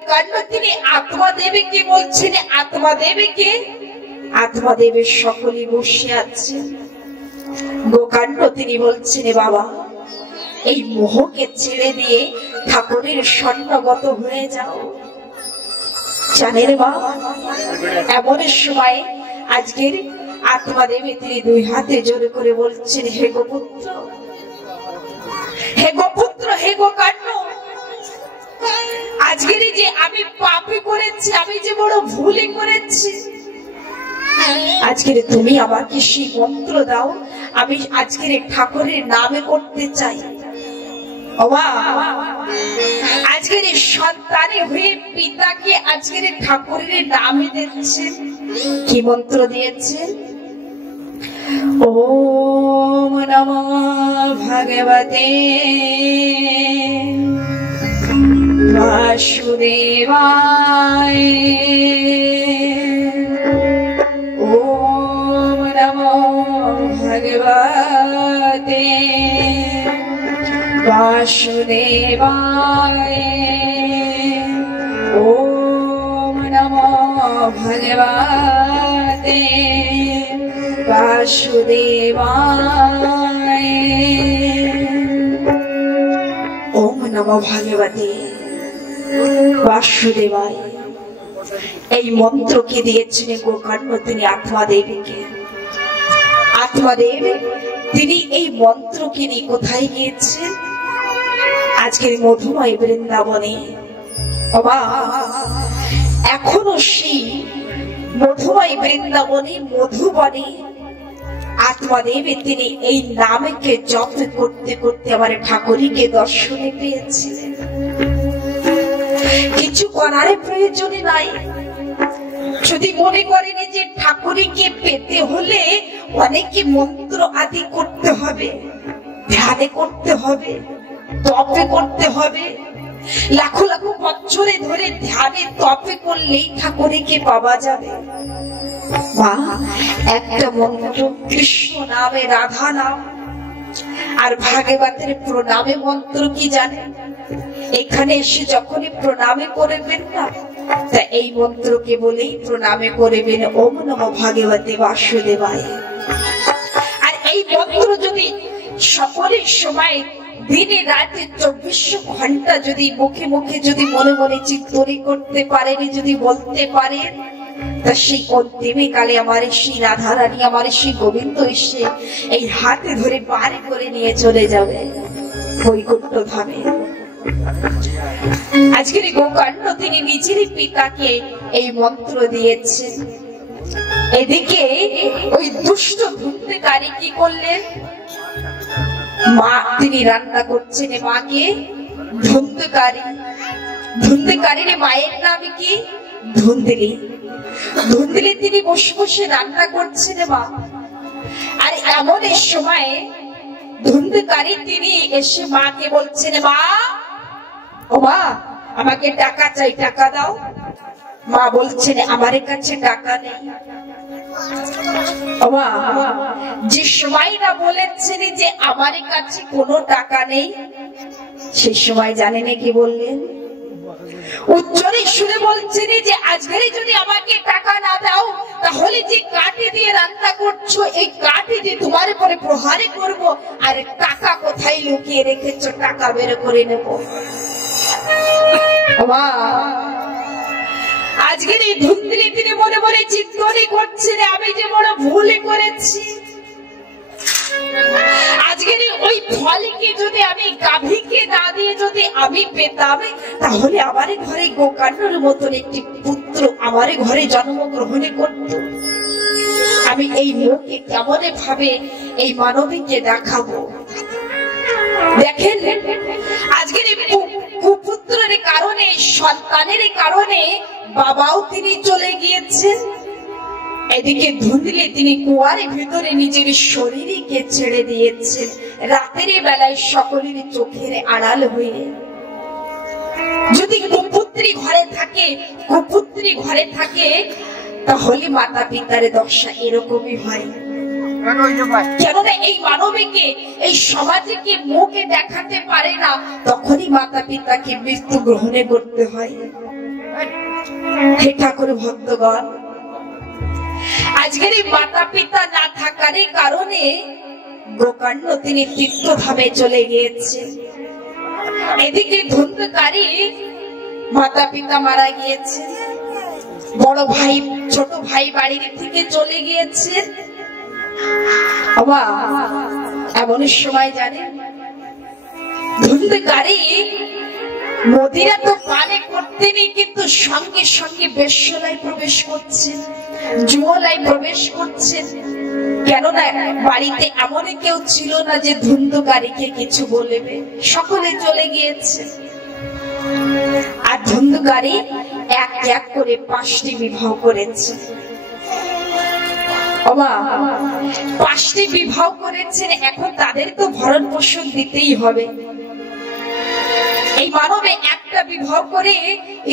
কাণ্ড তিনি আত্মা দেবীকে বলছেন, আত্মা দেবীকে, আত্মা দেবের সকলে বসে আছে। গোকাণ্ড তিনি বলছেন, বাবা এই মোহকে ছেড়ে দিয়ে ঠাকুরের স্বর্ণগত হয়ে যাও। জানেন মা, এমন সময় আজকের আত্মা দেবী তিনি দুই হাতে জোরে করে বলছেন, হে গোপুত্র, হে গোপুত্র, হে গোকাণ্ড, আজকের যে আমি পাপী করেছি, আমি যে বড় ভুলে করেছি, আজকের তুমি আমাকে সেই মন্ত্র দাও, আমি আজকের ঠাকুরের নামে করতে চাই। আজকের সন্তানে হয়ে পিতাকে আজকের ঠাকুরের নামে দিচ্ছেন। কি মন্ত্র দিয়েছেন? ওম নমো ভগবতে বাসুদেবায়, ওম নমো ভগবতে বাসুদেবায়, ওম নমো ভগবতে বাসুদেবায়, ওম নমো ভগবতে বাসুদেবায়। এই মন্ত্রকে দিয়েছেন গোকাণ্ড তিনি আত্মা দেবীকে। আত্মা দেব তিনি এই মন্ত্রকে নিয়ে কোথায় গিয়েছেন? আজকের মধুময় বৃন্দাবনে। এখনো সেই মধুময় বৃন্দাবনে মধুবনে আত্মা দেব তিনি এই নামকে জপ করতে করতে আমার ঠাকুরকে দর্শনে পেয়েছিলেন। কিছু করার প্রয়োজনে নাই। যদি মনে করেন যে ঠাকুরকে পেতে হলে অনেকে মন্ত্র আদি করতে হবে, ধ্যানে করতে হবে, তপে করতে হবে, লাখো লাখো বছরে ধরে ধ্যানে তপে করলেই ঠাকুরকে পাওয়া যাবে। মা, একটা মন্ত্র কৃষ্ণ নামে, রাধা নাম আর ভাগবতের প্রণামে মন্ত্র কি জানেন? এখানে এসে যখনই প্রণামে করবেন না, তা এই মন্ত্রকে বলেই প্রণামে করবেন, ওম নমো ভগবতে বাসুদেবায়। আর এই মন্ত্র যদি সকলের সময় দিনে রাতে 24 ঘন্টা যদি মুখে মুখে যদি মনে মনে চিন্তনে করতে পারেন, যদি বলতে পারেন, তা সেই অন্তিমে কালে আমার সেই রাধারানী, আমার সেই গোবিন্দ এসে এই হাতে ধরে বাড়ি করে নিয়ে চলে যাবে বৈকুণ্ঠ ধামে। আজকের গোকাণ্ড তিনি নিজের পিতাকে এই মন্ত্র দিয়েছেন। এদিকে ওই দুষ্ট ধুন্দকারী কি করলেন? মা তিনি রান্না করছেন মাকে। ধুন্দকারী, ধুন্দকারীর মায়ের নাম কি? ধুন্দলি। ধুন্দলি তিনি বসে বসে রান্না করছেন মা। আর এমন সময় ধুন্দকারী তিনি এসে মাকে বলছেন, মা, ও মা, আমাকে টাকা চাই, টাকা দাও। মা বলছেন, আমার কাছে টাকা নেই। ও মা, যে সময় না বলেছেন যে আমার কাছে কোনো টাকা নেই, সেই সময় জানেন কি বললেন? উচ্চরে শুনে বলছেন যে আজকে যদি আমাকে টাকা না দাও, তাহলে যে কাঠি দিয়ে রান্না করছো, এই কাঠি দিয়ে তোমার উপরে প্রহারে করব। আর টাকা কোথায় লুকিয়ে রেখেছো? টাকা বের করে নেব। আজকের এই ধুন্দলি তিনি মনে মনে চিন্তনে করছেন, আমি যে বড় ভুল করেছি। আজকের ওই ফলকে যদি আমি গাভীকে না দিয়ে যদি আমি পেতাম, তাহলে আমার ঘরে গোকাণ্ডর মতন একটি পুত্র আমার ঘরে জন্মগ্রহণ করত। আমি এই মুখে কেমন ভাবে এই মানবীকে দেখাবো? দেখেন, আজকের কুপুত্রের কারণে, সন্তানের কারণে বাবাও তিনি চলে গিয়েছেন। এদিকে ধুন্দলি তিনি কুয়ার ভিতরে নিজের শরীরকে ছেড়ে দিয়েছেন, রাতের বেলায় সকলের চোখের আড়াল হয়ে। যদি কুপুত্রী ঘরে থাকে, কুপুত্রী ঘরে থাকে, তাহলে মাতা পিতার দশা এরকমই হয়। কেননা এই মানবীকে, এই সমাজকে মুখে দেখাতে পারে না, তখনই মাতা পিতাকে মৃত্যু গ্রহণে করতে হয়। হে ঠাকুর ভক্তগণ, আজকের এই মাতা পিতা না থাকার কারণে গোকর্ণ তিনি তীর্থধামে চলে গিয়েছে। এদিকে ধুন্ধকারী মাতা পিতা মারা গিয়েছে, বড় ভাই ছোট ভাই বাড়ির থেকে চলে গিয়েছে। এমন সময় জানেন ধুন্ধকারী মদিরা তো পানে করতে নেই, কিন্তু সঙ্গে সঙ্গে বেশ্যলায় প্রবেশ করছেন, জুয়ালায় প্রবেশ করছেন। কেননা বাড়িতে এমন কেউ ছিল না যে ধুন্ধকারীকে কিছু বলবে, সকলে চলে গিয়েছে। আর ধুন্ধকারী এক এক করে 5টি বিবাহ করেছে। 5টি বিবাহ করেছেন, এখন তাদের তো ভরণ পোষণ দিতেই হবে। এই মানবে একটা বিবাহ করে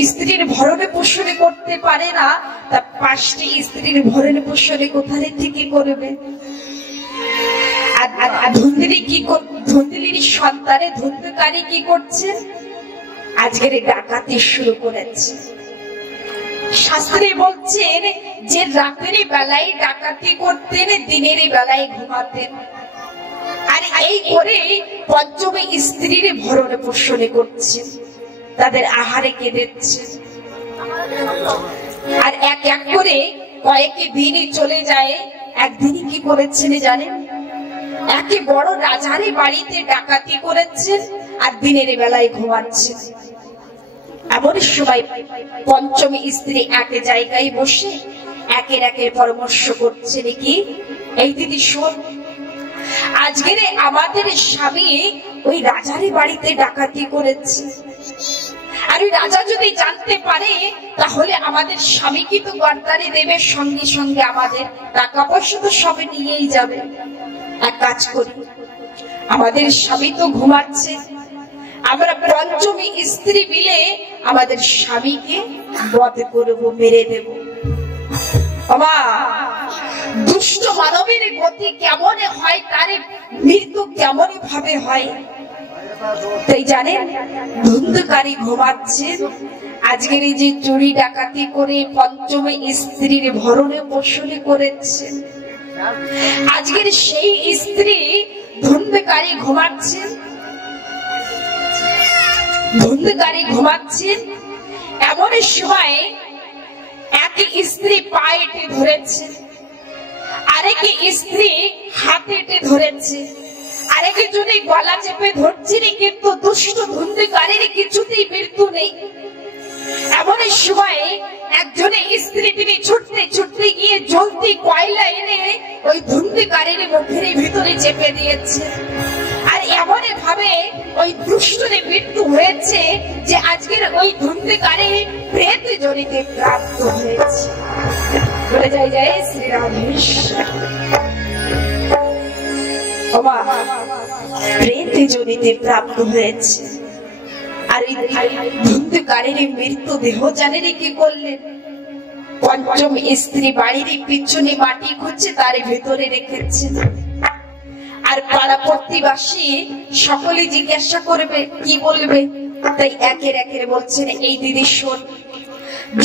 স্ত্রীর ভরণে পোষণে করতে পারে না, তা 5টি স্ত্রীর ভরণে পোষণে কোথায় থেকে করবে? ধুন্দুলির সন্তানে ধুন্ধকারী কি করছে? আজকের ডাকাতি শুরু করেছে। শাস্ত্রে বলছেন যে রাতের বেলায় ডাকাতি করতেন, দিনের বেলায় ঘুমাতেন, আর এই করে পঞ্চমী স্ত্রীর ভরণে পোষণে করছে, তাদের আহারে কেঁদেছে। আর এক এক করে কয়েক দিনই চলে যায়। একদিনই কি করেছেন জানেন? একে বড় রাজারে বাড়িতে ডাকাতি করেছেন আর দিনের বেলায় ঘুমাচ্ছেন। এমন সময় পঞ্চমী স্ত্রী এক জায়গায় বসে একের একের পরামর্শ করছে, নাকি এই দিদি শোন, আজকের আমাদের স্বামী ওই রাজারে বাড়িতে ডাকাতি করেছে, আর ওই রাজা যদি জানতে পারে তাহলে আমাদের স্বামী কিন্তু গর্দানে দেবে, সঙ্গে সঙ্গে আমাদের টাকা পয়সা তো সবে নিয়েই যাবে। এক কাজ করি, আমাদের স্বামী তো ঘুমাচ্ছে, আমরা পঞ্চমী স্ত্রী মিলে আমাদের স্বামীকে বধ করবো, মেরে দেব। দুষ্ট মানবের গতি কেমন হয়, তার মৃত্যু কেমন ভাবে হয়। তাই জানেন ধুন্ধকারী ঘুমাচ্ছেন, আজকের এই যে চুরি ডাকাতি করে পঞ্চমী স্ত্রীর ভরণে পোষণে করেছেন, আজকের সেই স্ত্রী ধুন্ধকারী ঘুমাচ্ছেন। ধুন্ধকারী ঘুমাচ্ছেন, এমন সময় এক স্ত্রী পায়ে ধরেছে, আরেক স্ত্রী হাতে ধরেছে, আরেক জনে গলা চেপে ধরছে, কিন্তু দুষ্ট ধুন্ধকারীর কিছুতেই মৃত্যু নেই। এমন সময় একজনে স্ত্রী তিনি ছুটতে ছুটতে গিয়ে জ্বলতি কয়লা এনে ওই ধুন্ধকারীর মুখের ভিতরে চেপে দিয়েছে। আর এমন ভাবে ওই দুষ্টরে মৃত্যু হয়েছে যে আজকের ওই ধুন্ধকারী প্রেত জনিতে প্রাপ্ত হয়েছে। বলে যাই জয় শ্রী রাধেকৃষ্ণ। প্রেত জনিতে প্রাপ্ত হয়েছে। আর এই ধুন্ধকারীর মৃত্যু দেহ জানেন কি করলেন? পঞ্চম স্ত্রী বাড়ির পিছনে মাটি খুঁজছে, তার ভেতরে রেখেছেন। আর পাড়া প্রতিবাসী সকলে জিজ্ঞাসা করবে, কি বলবে? তাই একের একের বলছেন, এই দিদি শোন,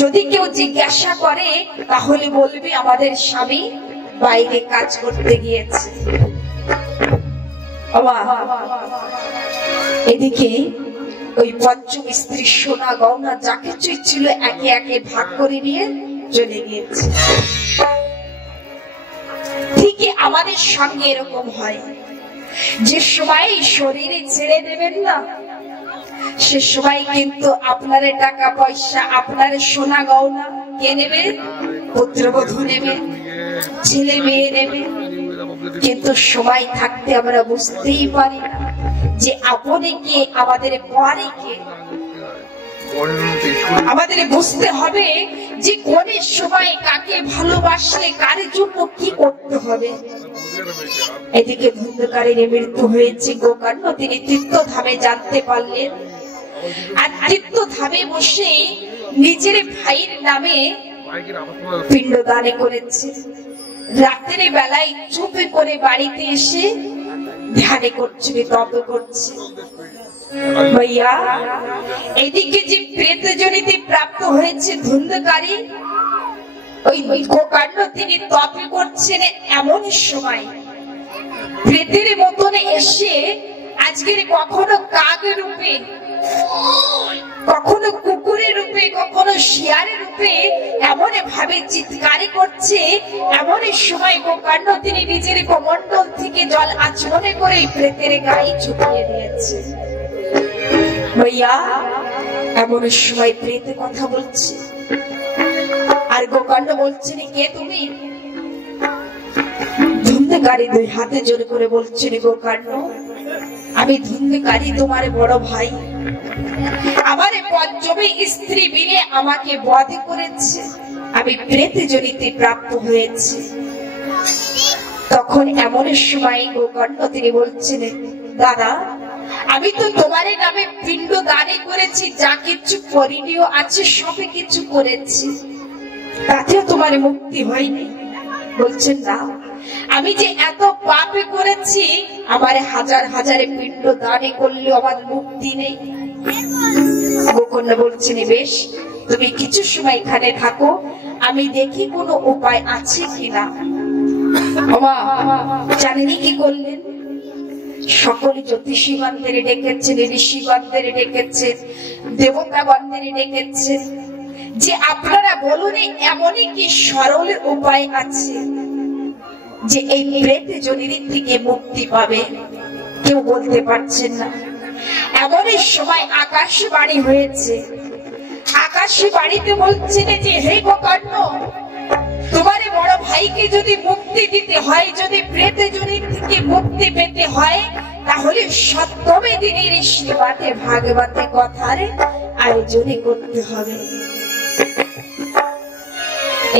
যদি কেউ জিজ্ঞাসা করে তাহলে বলবি আমাদের স্বামী বাইরে কাজ করতে গিয়েছে। এদিকে ওই পঞ্চম স্ত্রী সোনা গয়না যা কিছুই ছিল একে একে ভাগ করে নিয়ে চলে গিয়েছে। ঠিকই আমাদের সঙ্গে এরকম হয়, যে সময় শরীরে ছেড়ে দেবেন না, সে সময় কিন্তু আপনার টাকা পয়সা, আপনার সোনা গয়না কে নেবে? পুত্রবধূ নেবে, ছেলে মেয়ে নেবে। কিন্তু সময় থাকতে আমরা বুঝতেই পারি না যে আপনি কে, আমাদের পরে কে। আমাদের বুঝতে হবে যে কোন সময় কাকে ভালোবাসলে কার জন্য কি করতে হবে। এদিকে ধুন্ধকারীর মৃত্যু হয়েছে, গোকর্ণ তিনি তীর্থধামে জানতে পারলেন। আর তীর্থধামে বসে নিজের ভাইয়ের নামে পিণ্ডদান করেছে। রাতের বেলায় চুপে করে বাড়িতে এসে ধ্যানে করছে, তপ করছে। ভাইয়া এদিকে যে প্রেত জনিতে প্রাপ্ত হয়েছে ধুন্ধকারী, ওই গোকাণ্ড তিনি তপে করছেন। এমন সময় প্রেতের মতনে এসে আজকের কখনো কাক রূপে, কখনো কুকুরের রূপে, কখনো শিয়ারের রূপে এমন ভাবে চিৎকারি করছে। এমন সময় গোকাণ্ড তিনি নিজের কমণ্ডল থেকে জল আচমনে করে প্রেতের গায়ে ছুটিয়ে দিয়েছে। ভাইয়া এমন সময় প্রেতে কথা বলছে, আর গোকাণ্ড বলছেন কে তুমি? ধুন্ধকারী দুই হাতে জোর করে বলছেন, গোকাণ্ড আমি ধুন্ধকারী তোমার বড় ভাই। আমার পঞ্চমী স্ত্রী মিলে আমাকে বধ করেছে, আমি প্রেত জনিতে প্রাপ্ত হয়েছি। তখন এমন সময় গোকাণ্ড তিনি বলছেন, দাদা আমি তো তোমার নামে পিণ্ড দানে করেছি, যা কিছু করিনিও আছে সবে কিছু করেছি, তাতেও তোমার মুক্তি হয়নি। বলছেন না, আমি যে এত পাপে করেছি, আমার হাজার হাজারে পিণ্ড দানে করলেও আমার মুক্তি নেই। গোকর্ণ বলছেন, বেশ তুমি কিছু সময় এখানে থাকো, আমি দেখি কোনো উপায় আছে কিনা। জানেনি কি করলেন? সকলে জ্যোতিষীগণদের ডেকেছেন, ঋষিগণদের ডেকেছেন, দেবতাগণদের ডেকেছেন, যে আপনারা বলুন এমনই কি সরল উপায় আছে যে এই প্রেত জনির থেকে মুক্তি পাবে? কেউ বলতে পারছেন না। এমনই সময় আকাশে বাণী হয়েছে। আকাশে বাণীতে বলছেন যে হে গোকর্ণ, তোমার বড় ভাইকে যদি মুক্তি দিতে হয়, যদি প্রেত জনির থেকে মুক্তি পেতে হয়, তাহলে সপ্তমী দিনের শ্রীমতে ভাগবতে কথার আয়োজন করতে হবে।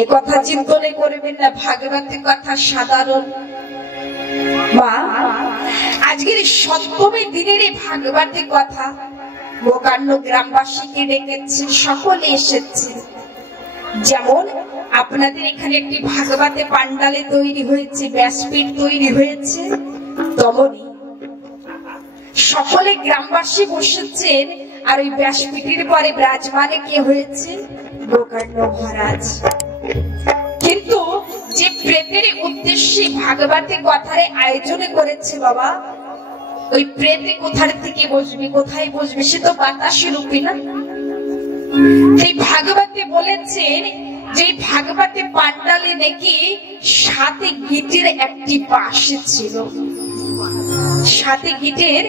এ কথা চিন্তনে করবেন না, ভাগবতের কথা সাধারণ। মা আজকের সপ্তমী দিনের ভাগবতের কথা গোকর্ণ গ্রামবাসীকে ডেকেছে, সকলে এসেছে। যেমন আপনাদের এখানে একটি ভাগবতে পান্ডালে তৈরি হয়েছে, ব্যাসপীঠ তৈরি হয়েছে, তেমনি সকলে গ্রামবাসী বসেছেন। আর ওই ব্যাসপীঠের পরে বিরাজমানে কে হয়েছে? গোকর্ণ মহারাজ। কিন্তু যে প্রেতের উদ্দেশ্যে ভাগবতের কথার আয়োজন করেছে বাবা, ওই প্রেতে কোথার থেকে বসবে, কোথায় বসবে? সে তো বাতাসে রূপী না। এই ভাগবতে বলেছেন যে ভাগবতে পান্ডালে নাকি 7 গিটের একটি বাঁশ ছিল, 7 গিটের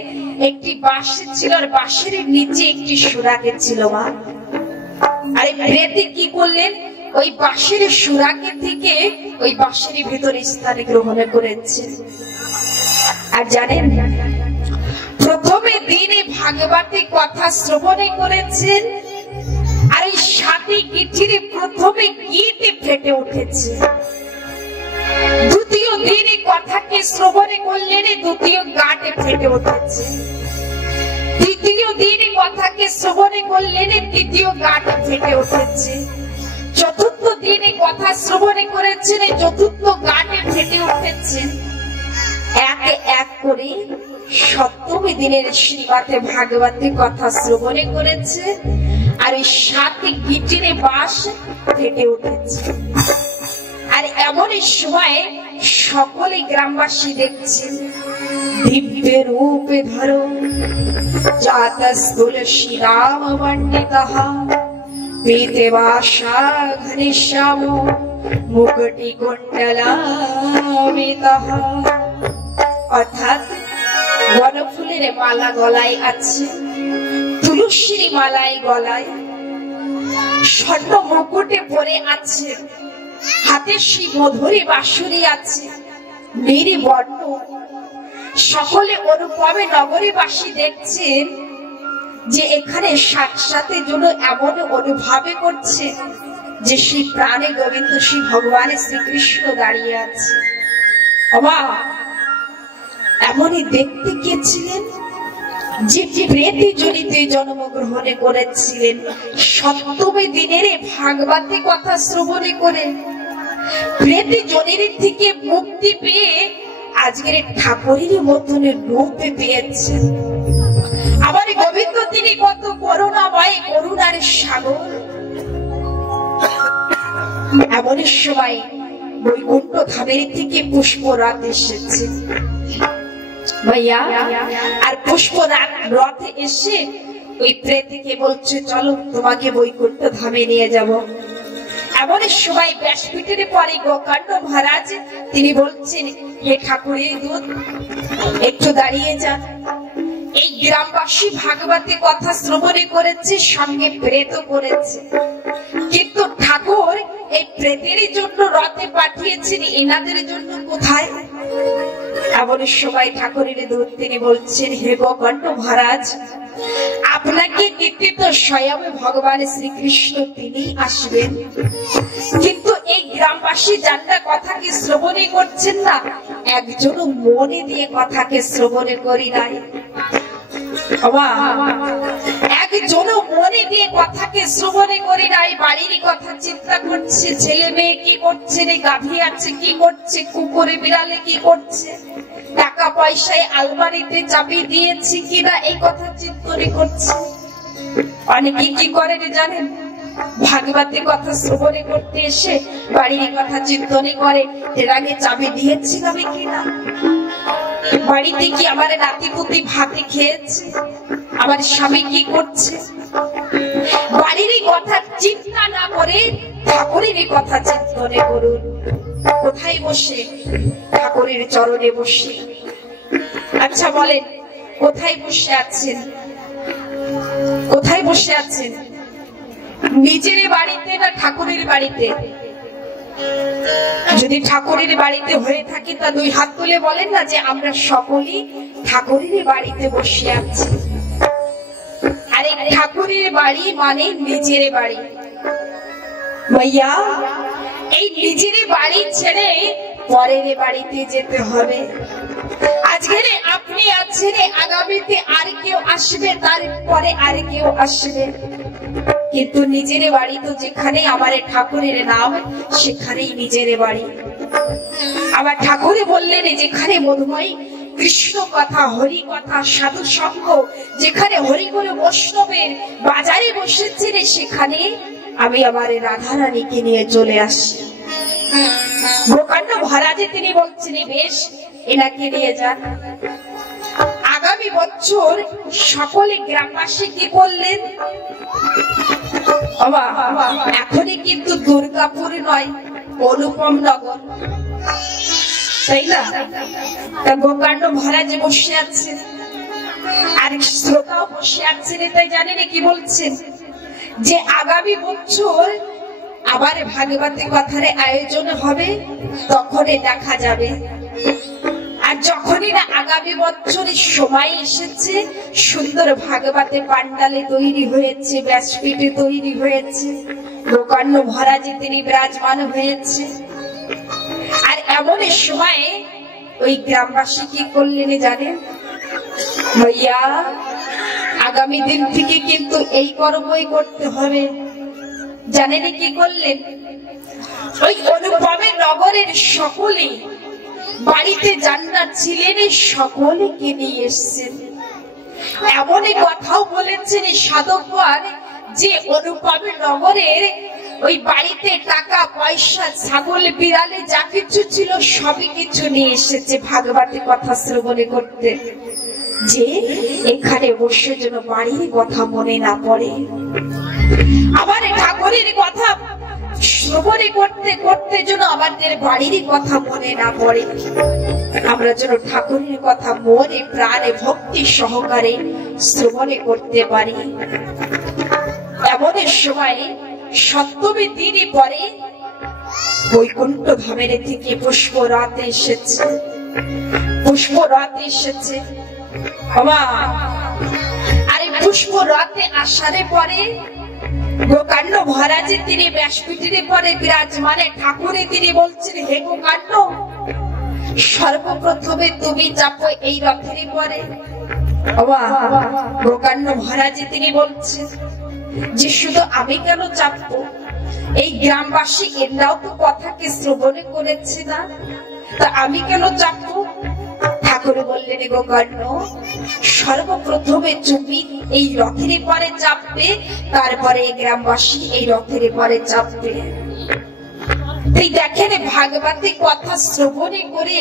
একটি বাঁশ ছিল, আর বাঁশের নিচে একটি সুরাগে ছিল। মা আর প্রেতে কি করলেন? ওই বাঁশের সুরাগে থেকে ওই বাঁশের ভিতরে স্থান গ্রহণ করেছে। আর জানেন, প্রথমে দিনে ভাগবতের কথা শ্রবণে করেছেন, আর এই 7 গিটির প্রথমে গিটে ফেটে উঠেছে। দ্বিতীয় দিনে কথাকে শ্রবণে করলেন, দ্বিতীয় গাটে ফেটে উঠেছে। তৃতীয় দিনে কথাকে শ্রবণে করলেন, তৃতীয় গাটে ফেটে উঠেছে। চতুর্থ দিনে কথা শ্রবণে করেছেন, চতুর্থ গাটে ফেটে উঠেছে। একে এক করে সপ্তমী দিনের শ্রীমতে ভাগবতের কথা শ্রবণে করেছে, আর এই 7 গিটির বাঁশ ফেটে উঠেছে। আর এমন সময় সকলে গ্রামবাসী দেখছেন, দিব্য রূপে ধরো জাতস্থূল শ্রীরাম বন্ডিতঃ পীতে বাসা ঘনিশ্যাম মুকুটি কুণ্ডলামিতঃ। অর্থাৎ বনফুলের মালা গলায় আছে, তুলসীর মালায় গলায়, স্বর্ণ মুকুটে পরে আছে, হাতে সেই মধুরী বাঁশুরি আছে, মেরি বর্ণ। সকলে অনুপমে নগরীবাসী দেখছেন যে এখানে সাথে যেন এমন অনুভবে করছে যে সেই প্রাণে গোবিন্দ শ্রী ভগবান শ্রীকৃষ্ণ দাঁড়িয়ে আছে। এমনই দেখতে গিয়েছিলেন যে প্রেতে জনিতে জন্মগ্রহণ করেছিলেন, সপ্তমী দিনের ভাগবতের কথা শ্রবণে করে প্রেতে জনির থেকে মুক্তি পেয়ে আজকের ঠাকুরের মতন রূপে পেয়েছেন। আবার তবে তো তিনি কত করুণাময়, করুণার সাগর। এমন সময় বৈকুণ্ঠ ধামের থেকে পুষ্পরথ এসেছে ভাইয়া। আর পুষ্পরথ রথে এসে ওই প্রেতকে বলছে চলো তোমাকে বৈকুণ্ঠ ধামে নিয়ে যাব। এমন সময় ব্যাসপীঠের পরে গোকাণ্ড মহারাজ তিনি বলছেন হে ঠাকুরের দূত একটু দাঁড়িয়ে যান। এই গ্রামবাসী ভাগবতে কথা শ্রবণে করেছে, সঙ্গে প্রেত করেছে, কিন্তু ঠাকুর এই প্রেতের জন্য রথে পাঠিয়েছেন, এনাদের জন্য কোথায়? এমন সময় ঠাকুরের দূত তিনি বলছেন হে গোকাণ্ড মহারাজ আপনাকে দিতে তো স্বয়ং ভগবান শ্রীকৃষ্ণ তিনি আসবেন, কিন্তু এই গ্রামবাসী যারা কথাকে শ্রবণে করছেন না, একজন মনে দিয়ে কথাকে শ্রবণে করি নাই। একজন মনে দিয়ে কথাকে শ্রবণে করি নাই, বাড়ির কথা চিন্তা করছে, ছেলে মেয়ে কি করছে, গাভী আছে কি করছে, কুকুরে বিড়ালে কি করছে, টাকা পয়সায় আলমারিতে চাবি দিয়েছি কিনা এই কথা চিন্তনে করছে। অনেকে কি করে জানেন? ভাগবতের কথা শ্রবণে করতে এসে বাড়ির কথা চিন্তনে করে, এর আগে চাবি দিয়েছিলাম কিনা, বাড়িতে কি আমার নাতিপুতি ভাতে খেয়েছে, আমার স্বামী কি করছে। বাড়ির কথা চিন্তা না করে ঠাকুরের কথা চিন্তনে করুন। কোথায় বসে? ঠাকুরের চরণে বসে। আচ্ছা বলেন কোথায় বসে আছেন? কোথায় বসে আছেন? নিজের বাড়িতে না ঠাকুরের বাড়িতে? যদি ঠাকুরের বাড়িতে হয়ে থাকি তা দুই হাত তুলে বলেন না যে আমরা সকলেই ঠাকুরের বাড়িতে বসে আছি। আর এই ঠাকুরের বাড়ি মানে নিজের বাড়ি ভাইয়া। এই নিজের বাড়ি ছেড়ে পরের বাড়িতে যেতে হবে। আজকে আপনি আছেন, আগামীতে আর কেউ আসবে, তারপরে আর কেউ আসবে, কিন্তু নিজের বাড়ি তো যেখানে আমার ঠাকুরের নাম সেখানেই নিজের বাড়ি। আমার ঠাকুরে বললেন যেখানে মধুময় কৃষ্ণ কথা, হরি কথা, সাধু সঙ্গ, যেখানে হরিগুরু বৈষ্ণবের বাজারে বসেছেন সেখানে আমি আমার রাধারানীকে নিয়ে চলে আসি। গোকাণ্ড মহারাজ তিনি বলছেন বেশ এনাকে নিয়ে যান। আগামী বছর সকলে গ্রামবাসী কি বললেন? এখনই কিন্তু দুর্গাপুর নয়, অনুপম নগর, তাই না? গোকাণ্ড মহারাজ বসে আছেন আর শ্রোতাও বসে আছেন, তাই জানেন কি বলছেন যে আগামী বছর আবার ভাগবতের কথার আয়োজন হবে, তখনই দেখা যাবে। আর যখনই না আগামী বছরের সময় এসেছে, সুন্দর ভাগবতে পান্ডালে তৈরি হয়েছে, ব্যাসপীঠে তৈরি হয়েছে, গোকাণ্ড মহারাজে তিনি বিরাজমান হয়েছে। আর এমন সময় ওই গ্রামবাসী কি করলেন জানেন ভাইয়া? আগামী দিন থেকে কিন্তু এই কর্মই করতে হবে। জানেন কি করলেন? ওই অনুপমের নগরের সকলে বাড়িতে যারা ছিলেন সকলকে নিয়ে এসছেন। এমন কথাও বলেছেন সাধকগণ যে অনুপমের নগরের ওই বাড়িতে টাকা পয়সা, ছাগল বিড়ালে যা কিছু ছিল সবই কিছু নিয়ে এসেছে ভাগবতের কথা শ্রবণে করতে, যে এখানে বসে যেন বাড়ির কথা মনে না পড়ে, আবার ঠাকুরের কথা শ্রবণে করতে করতে যেন আমাদের বাড়ির কথা মনে না পড়ে, আমরা যেন ঠাকুরের কথা মনে প্রাণে ভক্তি সহকারে শ্রবণে করতে পারি। এমন সময় সপ্তমী দিনই পরে বৈকুণ্ঠ ধামের থেকে পুষ্পরথ এসেছে। পুষ্পরথ এসেছে আর এই পুষ্পরথে আসারে পরে গোকাণ্ড মহারাজ তিনি ব্যাসপীঠের পরে বিরাজমানে ঠাকুরে তিনি বলছেন হে গোকাণ্ড, সর্বপ্রথমে তুমি চাপো এই রথের পরে। গোকাণ্ড মহারাজ তিনি বলছেন যে শুধু আমি কেন চাপবো, এই গ্রামবাসী এরাও তো কথাকে শ্রবণে করেছে না, তা আমি কেন চাপবো? ঠাকুর বললেন, গোকর্ণ, সর্বপ্রথমে তুমি এই রথের পরে চাপবে, তারপরে গ্রামবাসী এই রথের পরে চাপবে। তাই দেখেন, ভাগবতী কথা শ্রবণে করে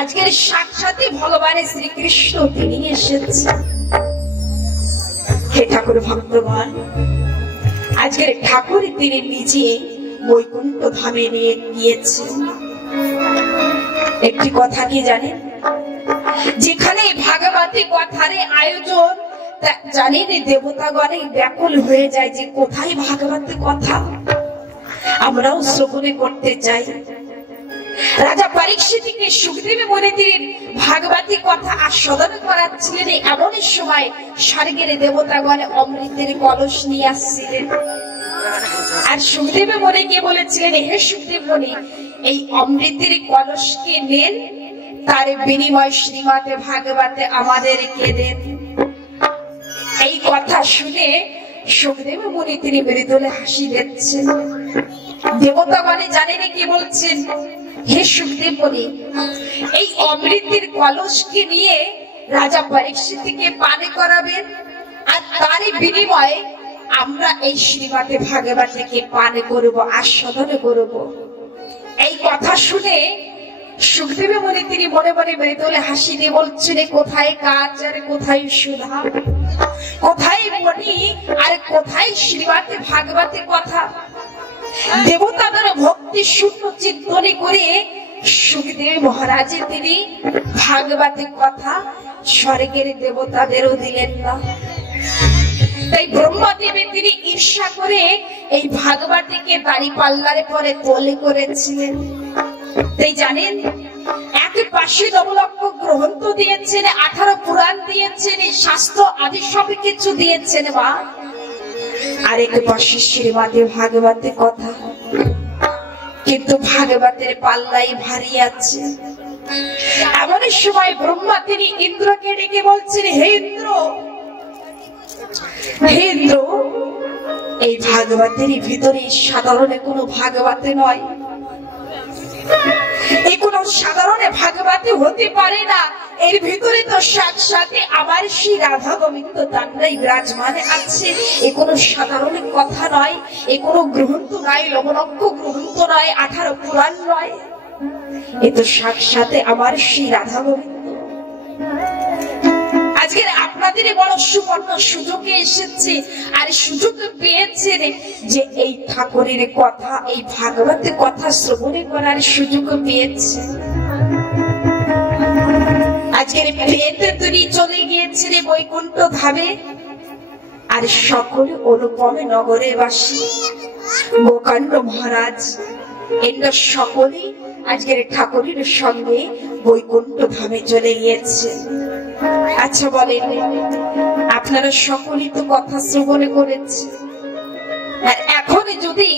আজকের সাক্ষাৎ ভগবানের শ্রীকৃষ্ণ তিনি এসেছেন। হে ঠাকুর ভক্তগণ, আজকের ঠাকুর তিনি নিজে বৈকুণ্ঠ ধামে নিয়ে গিয়েছেন। একটি কথা কি জানেন, যেখানে ভাগবতী কথার আয়োজন, জানেন দেবতাগণে ব্যাকুল হয়ে যায় যে কোথায় ভাগবতী কথা, আমরাও শ্রবণে করতে চাই। রাজা পরীক্ষিতকে সুখদেব মুনি তিনি ভাগবতী কথা আস্বাদন করাচ্ছিলেন। এমন সময় স্বর্গের দেবতাগণে অমৃতের কলস নিয়ে আসছিলেন। আর সুখদেব মুনিকে বলেছিলেন, হে সুখদেব মুনি, এই অমৃতের কলসকে নেন, তার বিনিময় শ্রীমতে ভাগবতে আমাদেরকে দেন। এই কথা শুনে সুখদেব মুনি তিনি মৃদুলে হাসি দিচ্ছেন। দেবতাগণে জানেন কি বলছেন, হে সুখদেব মুনি, এই অমৃতের কলসকে নিয়ে রাজা পরীক্ষিতকে পান করাবেন, আর তার বিনিময়ে আমরা এই শ্রীমতে ভাগবতকে পান করব, আস্বাদন করব। এই কথা শুনে সুখদেব মুনি তিনি মনে মনে মৃদুলে হাসি দিয়ে বলছেন, কোথায় কাজ আর কোথায় সুধা, কোথায় মণি আর কোথায় শ্রীমতে ভাগবতের কথা। দেবতাদের ভক্তি শূন্য চিন্তনে করে সুখদেব মহারাজ তিনি ভাগবতের কথা স্বর্গের দেবতাদেরও দিলেন না। তাই ব্রহ্মদেবে তিনি ঈর্ষা করে এই ভাগবতকে দাড়ি পাল্লারে পরে তোলে করেছিলেন। তাই জানেন, এক পাশে নবলক্ষ গ্রন্থ দিয়েছেন, 18 পুরাণ দিয়েছেন, শাস্ত্র আদি সব কিছু দিয়েছেন মা, আরেক পাশে শ্রীমতে ভাগবতের কথা, কিন্তু ভাগবতের পাল্লাই ভারী আছে। এমন সময় ব্রহ্মা তিনি ইন্দ্রকে ডেকে বলছেন, হে ইন্দ্র, হে ইন্দ্র, এই ভাগবতের ভিতরে সাধারণ কোনো ভাগবতে নয়, এই কোন সাধারণ ভাগবতে হতে পারে না। এর ভিতরে তো সাথে আমার শ্রী রাধা গোবিন্দ তান্ডাই বিরাজমান আছে। এ কোনো সাধারণ কথা নয়, এ কোনো গ্রন্থ নয়, লবণক্ষ গ্রন্থ নয়, 18 পুরাণ নয়, এ তো সাথে আমার শ্রী রাধা গোবিন্দ। আজকের আপনাদের বড় সুবর্ণ সুযোগে এসেছে, আর সুযোগ পেয়েছেন যে এই ঠাকুরের কথা, এই ভাগবতের কথা শ্রবণে করার সুযোগ পেয়েছে। আজকের পেতে তিনি চলে গিয়েছেন বৈকুণ্ঠ ধামে, আর সকল অনুপমে নগরের বাসী গোকর্ণ মহারাজ এরা সকলে আজকের ঠাকুরের সঙ্গে বৈকুণ্ঠ ধামে চলে গিয়েছে। আচ্ছা বলেন, আপনারা সকলেই তো কথা শ্রবণে করেছে, আর এখন যদি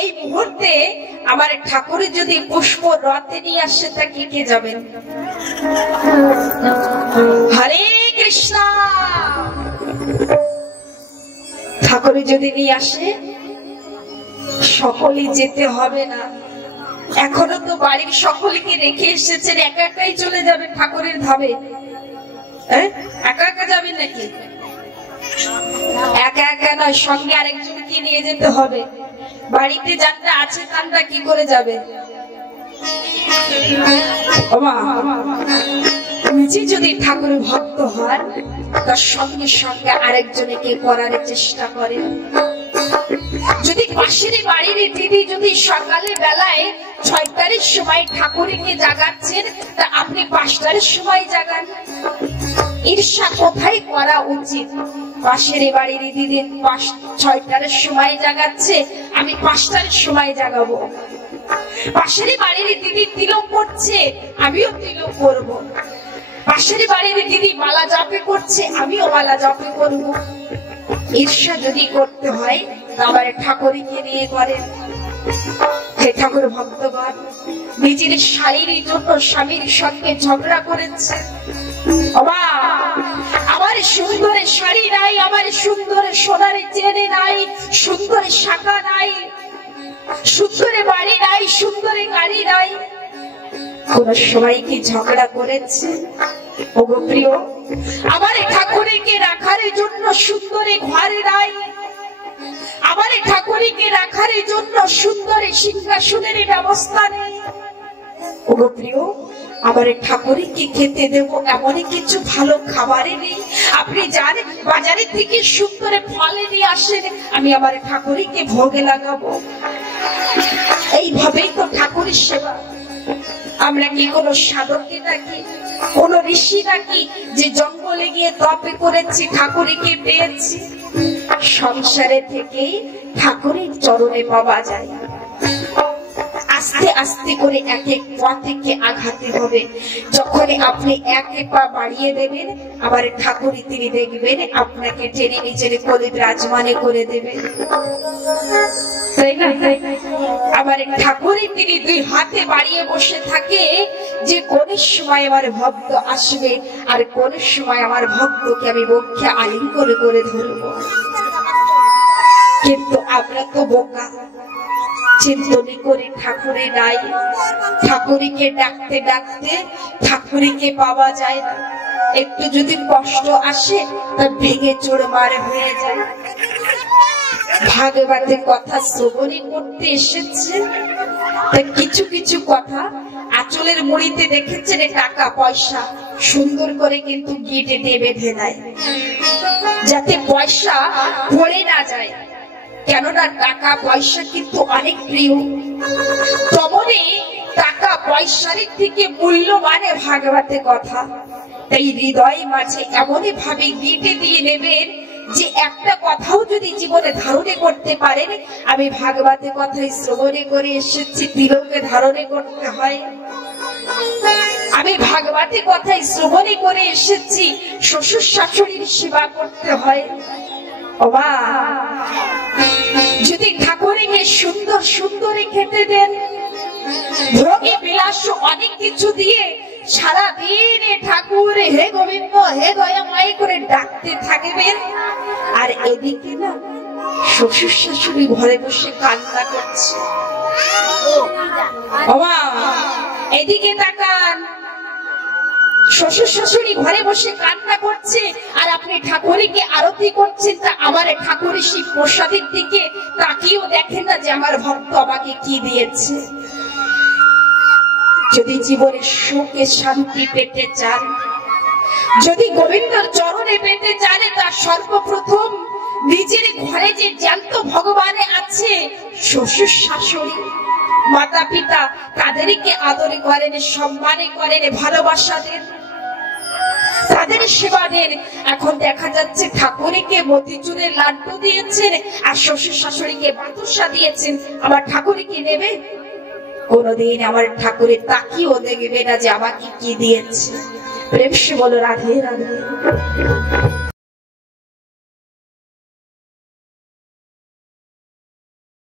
এই মুহূর্তে আমার ঠাকুরের যদি পুষ্প রথে নিয়ে আসে, তা কে যাবেন? হরে কৃষ্ণ। ঠাকুরে যদি নিয়ে আসে, সকলেই যেতে হবে না। এখনো তো বাড়ির সকলকে রেখে এসেছেন, একা একাই চলে যাবেন ঠাকুরের ধামে? একা একা যাবেন নাকি? একা একা নয়, সঙ্গে আরেকজনকে নিয়ে যেতে হবে। বাড়িতে যাত্রা আছে, তারা কি করে যাবে? নিজে যদি ঠাকুরের ভক্ত হন, তার সঙ্গে সঙ্গে আরেকজনকে করার চেষ্টা করেন। যদি পাশের বাড়ির দিদি যদি সকালে বেলায় 6টার সময় ঠাকুরকে জাগাচ্ছেন, তা আপনি 5টার সময় জাগান। ঈর্ষা কোথায় করা উচিত? পাশের বাড়ির দিদি 6টার সময় জাগাচ্ছে, আমি 5টার সময় জাগাবো। পাশের বাড়ির দিদি তিলক করছে, আমিও তিলক করব। পাশের বাড়ির দিদি মালা জপে করছে, আমিও মালা জপে করব। ঈর্ষা যদি করতে হয়, আমার ঠাকুরকে নিয়ে করেন। হে ঠাকুর ভক্তগণ, নিজের শাড়ির জন্য স্বামীর সঙ্গে ঝগড়া করেছে। আমার সুন্দর শাড়ি নাই, আমার সুন্দর সোনার চেনে নাই, সুন্দর শাখা নাই, সুন্দর বাড়ি নাই, সুন্দর গাড়ি নাই, কোন সময় কি ঝগড়া করেছে? ওগো প্রিয়, আমার ঠাকুরকে রাখার জন্য সুন্দর ঘরে নাই, আমার ঠাকুরকে রাখার জন্য সুন্দর সিংহাসনের ব্যবস্থা নেই। ওগো প্রিয়, আমার ঠাকুরকে খেতে দেব এমন কিছু ভালো খাবারে নেই। আপনি জানেন বাজারে থেকে সুন্দর ফল নিয়ে আসেন, আমি আমার ঠাকুরকে ভোগে লাগাবো। এইভাবেই তো ঠাকুরের সেবা। আমরা কি কোনো সাধককে নাকি, কোন ঋষি নাকি যে জঙ্গলে গিয়ে তপে করেছি ঠাকুরকে পেয়েছি? সংসারে থেকেই ঠাকুরের চরণে পাওয়া যায়। আস্তে আস্তে করে এক এক পা থেকে আঘাতে হবে। যখন আপনি এক এক পা বাড়িয়ে দেবেন, আবার ঠাকুরই তিনি দেখবেন আপনাকে টেনে নিজের কোলে বিরাজমান করে দেবেন, তাই না? আবার ঠাকুরই তিনি দুই হাতে বাড়িয়ে বসে থাকে যে কোন সময় আমার ভক্ত আসবে আর কোন সময় আমার ভক্তকে আমি বক্ষে আলিঙ্গন করে ধরবো। কিন্তু আমরা তো বোকা, চিন্তনী করে ঠাকুরে নাই। ঠাকুরকে ডাকতে ডাকতে ঠাকুরকে পাওয়া যায় না। একটু যদি কষ্ট আসে তা ভেঙে চোরমার হয়ে যায়। ভাগবতের কথা শ্রবণী করতে এসেছে, তা কিছু কিছু কথা আঁচলের মুড়িতে দেখেছেন টাকা পয়সা সুন্দর করে কিন্তু গিটে দিয়ে বেঁধে নেয়, যাতে পয়সা পড়ে না যায়। কেননা টাকা পয়সা কিন্তু অনেক প্রিয়। তমনি টাকা পয়সার থেকে মূল্যবান ভাগবতের কথা। তাই হৃদয় মাঝে এমনই ভাবে গিটে দিয়ে নেবেন যে একটা কথাও যদি জীবনে ধারণে করতে পারেন। আমি ভাগবতের কথাই শ্রবণে করে এসেছি, তিলকে ধারণে করতে হয়। আমি ভাগবতের কথাই শ্রবণে করে এসেছি, শ্বশুর শাশুড়ির সেবা করতে হয়। ওমা, যদি ঠাকুরকে সুন্দর সুন্দর খেতে দেন, ভোগে বিলাস অনেক কিছু দিয়ে সারাদিন ঠাকুর হে গোবিন্দ হে দয়াময় করে ডাকতে থাকবেন, আর এদিকে না শ্বশুর শাশুড়ি ঘরে বসে কান্না করছে। ওমা, এদিকে তাকান, শ্বশুর শাশুড়ি ঘরে বসে কান্না করছে আর আপনি ঠাকুরকে আরতি করছেন। তা আমার ঠাকুরের সেই প্রসাদের দিকে তাকিয়েও দেখেন না যে আমার ভক্ত আমাকে কি দিয়েছে। যদি জীবনে সুখে শান্তি পেতে চান, যদি গোবিন্দর চরণে পেতে চান, তার সর্বপ্রথম নিজের ঘরে যে জ্যান্ত ভগবানে আছে, শ্বশুর শাশুড়ি মাতা পিতা, তাদেরকে আদর করেন, সম্মান করেন, ভালোবাসা দেন, তাদের সেবা দেন। এখন দেখা যাচ্ছে ঠাকুরকে মতিচুরের লাড্ডু দিয়েছেন আর শ্বশুর শাশুড়িকে বাতাসা দিয়েছেন। আমার ঠাকুরকে নেবে? কোনদিন আমার ঠাকুরের তাকিয়েও দেখবে না যে আমাকে কি দিয়েছে। প্রেম সে বলো রাধে রাধে।